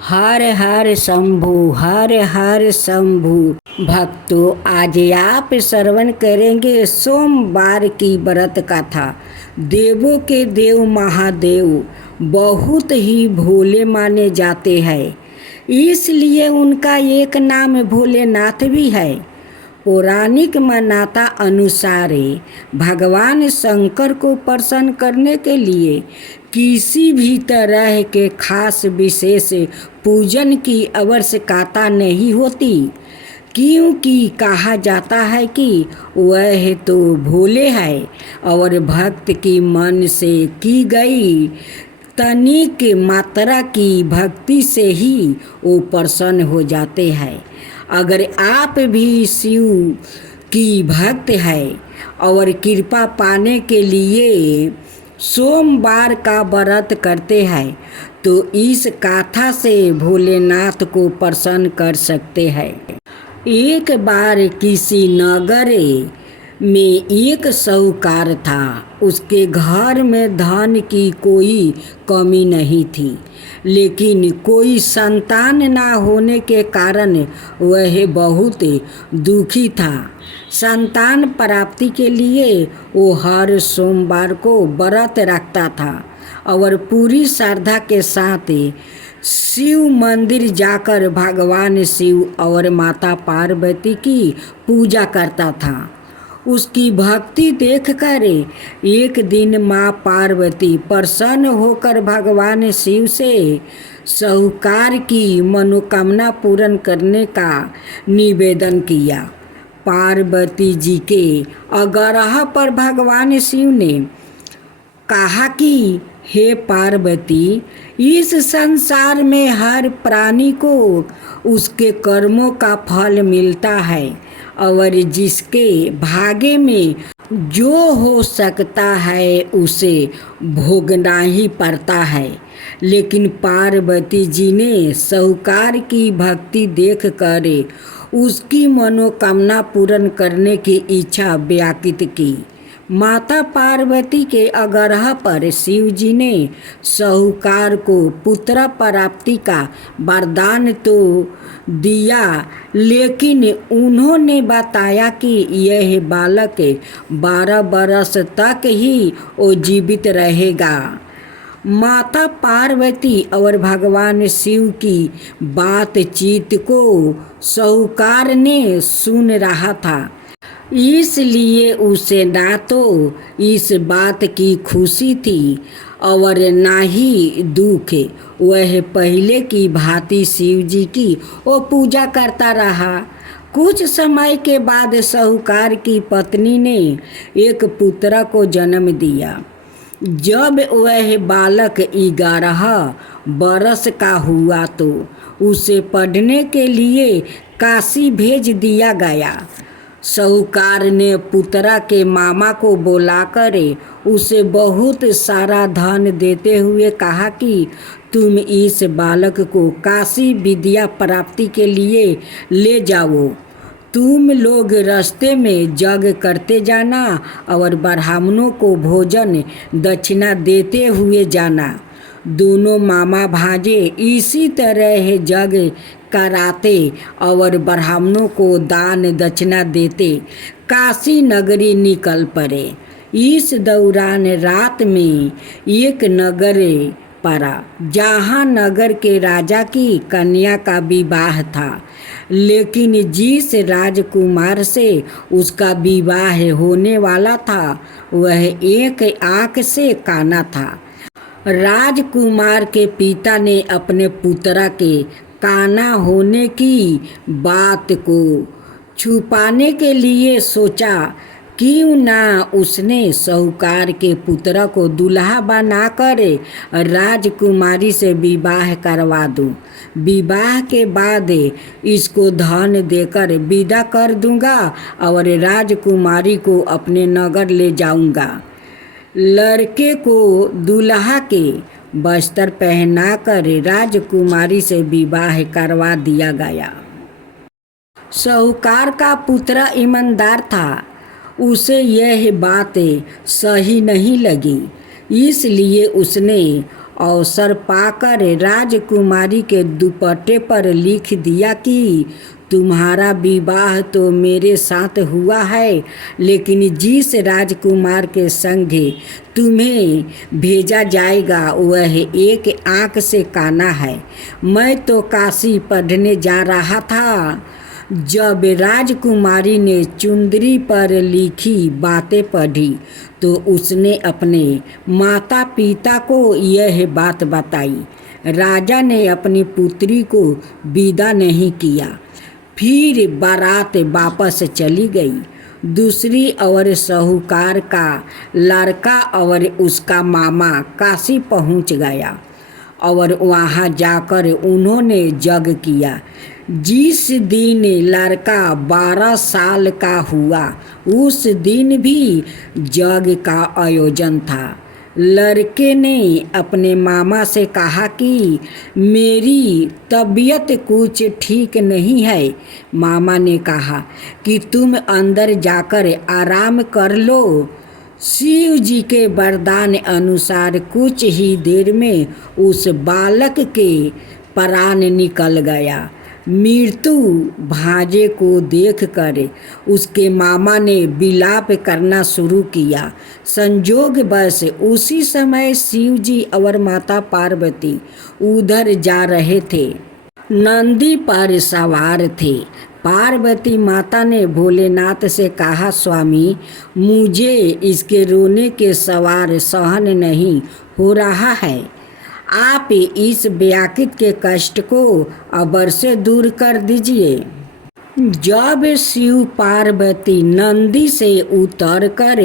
हर हर शंभु, हर हर शंभु। भक्तों, आज आप श्रवण करेंगे सोमवार की व्रत कथा। देवों के देव महादेव बहुत ही भोले माने जाते हैं, इसलिए उनका एक नाम भोलेनाथ भी है। पौराणिक मान्यता अनुसार भगवान शंकर को प्रसन्न करने के लिए किसी भी तरह के खास विशेष पूजन की आवश्यकता नहीं होती, क्योंकि कहा जाता है कि वह तो भोले है और भक्त की मन से की गई तनिक मात्रा की भक्ति से ही वो प्रसन्न हो जाते हैं। अगर आप भी शिव की भक्त है और कृपा पाने के लिए सोमवार का व्रत करते हैं तो इस कथा से भोलेनाथ को प्रसन्न कर सकते हैं। एक बार किसी नगर में एक साहूकार था। उसके घर में धन की कोई कमी नहीं थी, लेकिन कोई संतान ना होने के कारण वह बहुत दुखी था। संतान प्राप्ति के लिए वो हर सोमवार को व्रत रखता था और पूरी श्रद्धा के साथ शिव मंदिर जाकर भगवान शिव और माता पार्वती की पूजा करता था। उसकी भक्ति देखकर एक दिन माँ पार्वती प्रसन्न होकर भगवान शिव से साहूकार की मनोकामना पूर्ण करने का निवेदन किया। पार्वती जी के आग्रह पर भगवान शिव ने कहा कि हे पार्वती, इस संसार में हर प्राणी को उसके कर्मों का फल मिलता है और जिसके भाग्य में जो हो सकता है उसे भोगना ही पड़ता है। लेकिन पार्वती जी ने साहूकार की भक्ति देखकर उसकी मनोकामना पूर्ण करने की इच्छा व्यक्त की। माता पार्वती के आग्रह पर शिव जी ने साहूकार को पुत्र प्राप्ति का वरदान तो दिया, लेकिन उन्होंने बताया कि यह बालक 12 वर्ष तक ही वो जीवित रहेगा। माता पार्वती और भगवान शिव की बातचीत को साहूकार ने सुन रहा था, इसलिए उसे ना तो इस बात की खुशी थी और ना ही दुख। वह पहले की भांति शिव जी की वो पूजा करता रहा। कुछ समय के बाद साहूकार की पत्नी ने एक पुत्र को जन्म दिया। जब वह बालक 11 बरस का हुआ तो उसे पढ़ने के लिए काशी भेज दिया गया। साहूकार ने पुत्रा के मामा को बुलाकर उसे बहुत सारा धन देते हुए कहा कि तुम इस बालक को काशी विद्या प्राप्ति के लिए ले जाओ। तुम लोग रास्ते में यज्ञ करते जाना और ब्राह्मणों को भोजन दक्षिणा देते हुए जाना। दोनों मामा भांजे इसी तरह यज्ञ कराते और ब्राह्मणों को दान दक्षिणा देते काशी नगरी निकल पड़े। इस दौरान रात में एक नगर पड़ा जहाँ नगर के राजा की कन्या का विवाह था, लेकिन जिस राजकुमार से उसका विवाह होने वाला था वह एक आँख से काना था। राजकुमार के पिता ने अपने पुत्र के काना होने की बात को छुपाने के लिए सोचा क्यों ना उसने साहूकार के पुत्र को दूल्हा बनाकर राजकुमारी से विवाह करवा दूं। विवाह के बाद इसको धन देकर विदा कर दूंगा और राजकुमारी को अपने नगर ले जाऊंगा। लड़के को दूल्हा के वस्त्र पहनाकर राजकुमारी से विवाह करवा दिया गया। साहूकार का पुत्र ईमानदार था, उसे यह बात सही नहीं लगी, इसलिए उसने अवसर पाकर राजकुमारी के दुपट्टे पर लिख दिया कि तुम्हारा विवाह तो मेरे साथ हुआ है, लेकिन जिस राजकुमार के संगे तुम्हें भेजा जाएगा वह एक आँख से काना है। मैं तो काशी पढ़ने जा रहा था, जब राजकुमारी ने चुंदरी पर लिखी बातें पढ़ी तो उसने अपने माता पिता को यह बात बताई। राजा ने अपनी पुत्री को विदा नहीं किया, फिर बारात वापस चली गई। दूसरी ओर साहूकार का लड़का और उसका मामा काशी पहुंच गया और वहां जाकर उन्होंने यज्ञ किया। जिस दिन लड़का 12 साल का हुआ उस दिन भी यज्ञ का आयोजन था। लड़के ने अपने मामा से कहा कि मेरी तबीयत कुछ ठीक नहीं है। मामा ने कहा कि तुम अंदर जाकर आराम कर लो। शिव जी के वरदान अनुसार कुछ ही देर में उस बालक के प्राण निकल गया। मृत्यु भांजे को देखकर उसके मामा ने विलाप करना शुरू किया। संजोगवश उसी समय शिव जी और माता पार्वती उधर जा रहे थे, नंदी पर सवार थे। पार्वती माता ने भोलेनाथ से कहा, स्वामी मुझे इसके रोने के सवार सहन नहीं हो रहा है, आप इस व्याकुल के कष्ट को अबर से दूर कर दीजिए। जब शिव पार्वती नंदी से उतरकर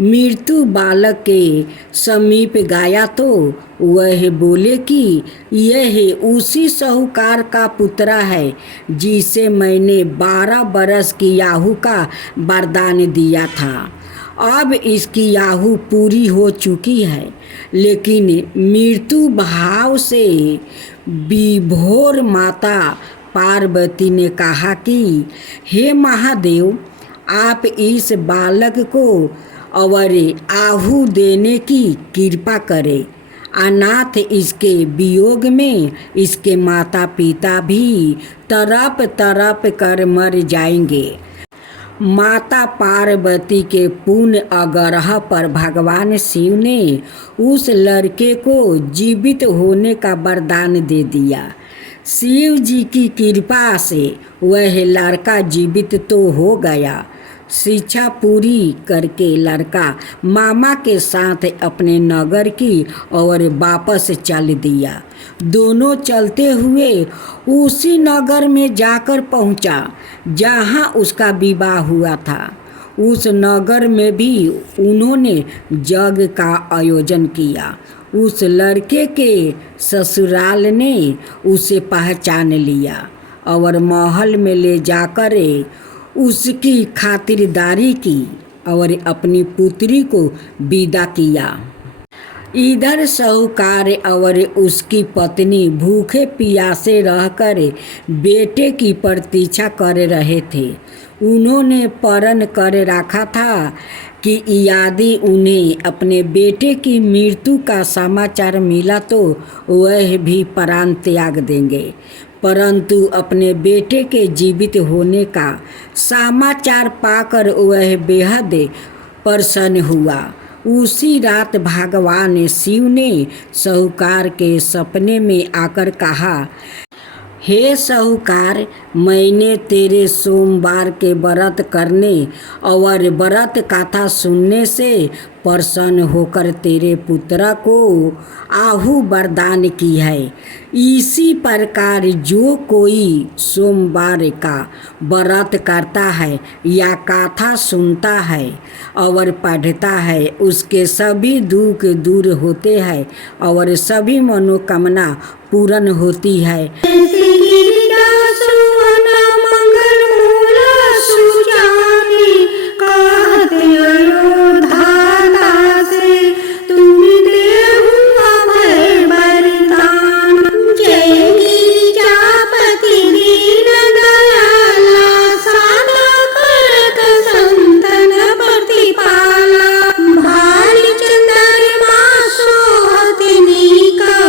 मृत्यु बालक के समीप गया तो वह बोले कि यह उसी साहूकार का पुत्र है जिसे मैंने 12 बरस की आयु का वरदान दिया था। अब इसकी आयु पूरी हो चुकी है, लेकिन मृत्यु भाव से विभोर माता पार्वती ने कहा कि हे महादेव, आप इस बालक को और आयु देने की कृपा करें। अनाथ इसके वियोग में इसके माता पिता भी तड़प तड़प कर मर जाएंगे। माता पार्वती के पूर्ण आग्रह पर भगवान शिव ने उस लड़के को जीवित होने का वरदान दे दिया। शिव जी की कृपा से वह लड़का जीवित तो हो गया। शिक्षा पूरी करके लड़का मामा के साथ अपने नगर की ओर वापस चल दिया। दोनों चलते हुए उसी नगर में जाकर पहुंचा जहां उसका विवाह हुआ था। उस नगर में भी उन्होंने यज्ञ का आयोजन किया। उस लड़के के ससुराल ने उसे पहचान लिया और महल में ले जाकर उसकी खातिरदारी की और अपनी पुत्री को विदा किया। इधर साहूकार और उसकी पत्नी भूखे प्यासे रहकर बेटे की प्रतीक्षा कर रहे थे। उन्होंने प्रण कर रखा था कि यदि उन्हें अपने बेटे की मृत्यु का समाचार मिला तो वह भी प्राण त्याग देंगे, परंतु अपने बेटे के जीवित होने का समाचार पाकर वह बेहद प्रसन्न हुआ। उसी रात भगवान शिव ने साहूकार के सपने में आकर कहा, हे साहूकार, मैंने तेरे सोमवार के व्रत करने और व्रत कथा सुनने से प्रसन्न होकर तेरे पुत्र को आयु वरदान की है। इसी प्रकार जो कोई सोमवार का व्रत करता है या कथा सुनता है और पढ़ता है, उसके सभी दुख दूर होते हैं और सभी मनोकामना पूर्ण होती है। भारी चंद्रमा सोहत नीका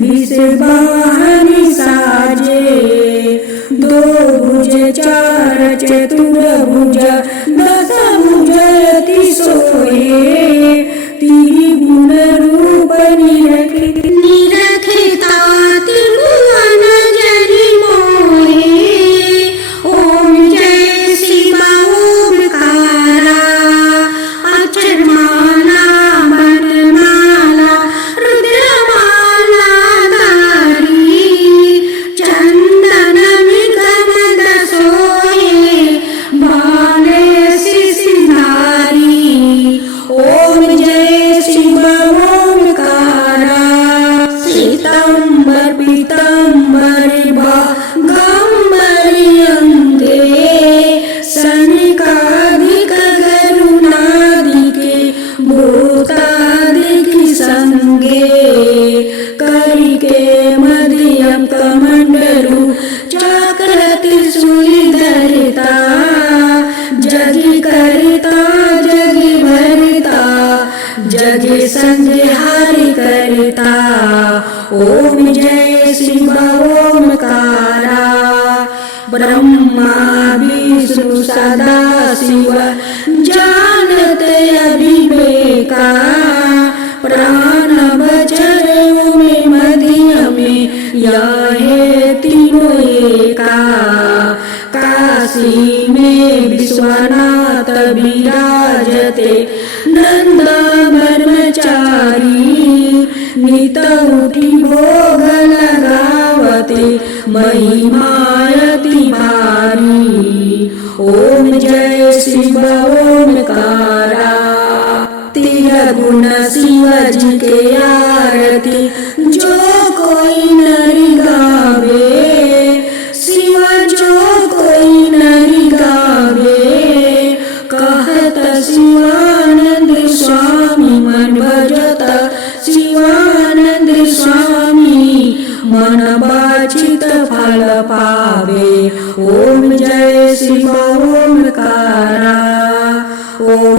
विषवाहन साजे। दो भुज चार चतुर्भुज दस भुज अति सोहे। त्रिगुण रूप निरखता त्रिभुवन जनि मोहे। ओम जय शिव ओमकारा अक्षर माला वर्णमाला रुद्रमाला धारी। चंदन विगमद सोहे भाले शिशिधारी। ओम जय शिव ओमकारा श्वेतांबर पीतांबर बागंबरी अंगे। सनकादिक गरुणादिके भूतादिक संगे। करिके मध्यम कमंडलु चक्र त्रिशूल धरिता। जगि करता जगि भरता जगि संहारि करता। ओम जय शिव ओमकारा ब्रह्मा विष्णु सदा शिव जानत अविवेका। प्राण वचन में मध्य में यहे तीनों एका। काशी में विश्वनाथ विराजते नंद ब्रह्मचारी। नित उठी भोग लगावते महिमायति भारी। ओम जय शिव ओमकारा तिरगुण शिव जी के आरती जो कोई नरि गावे। शिव जो कोई नरि गावे। कहत शिवानंद स्वामी मन भजत शिवानंद स्वामी। मन वांछित फल पावे। ओम जय शिव ओमकारा। ओम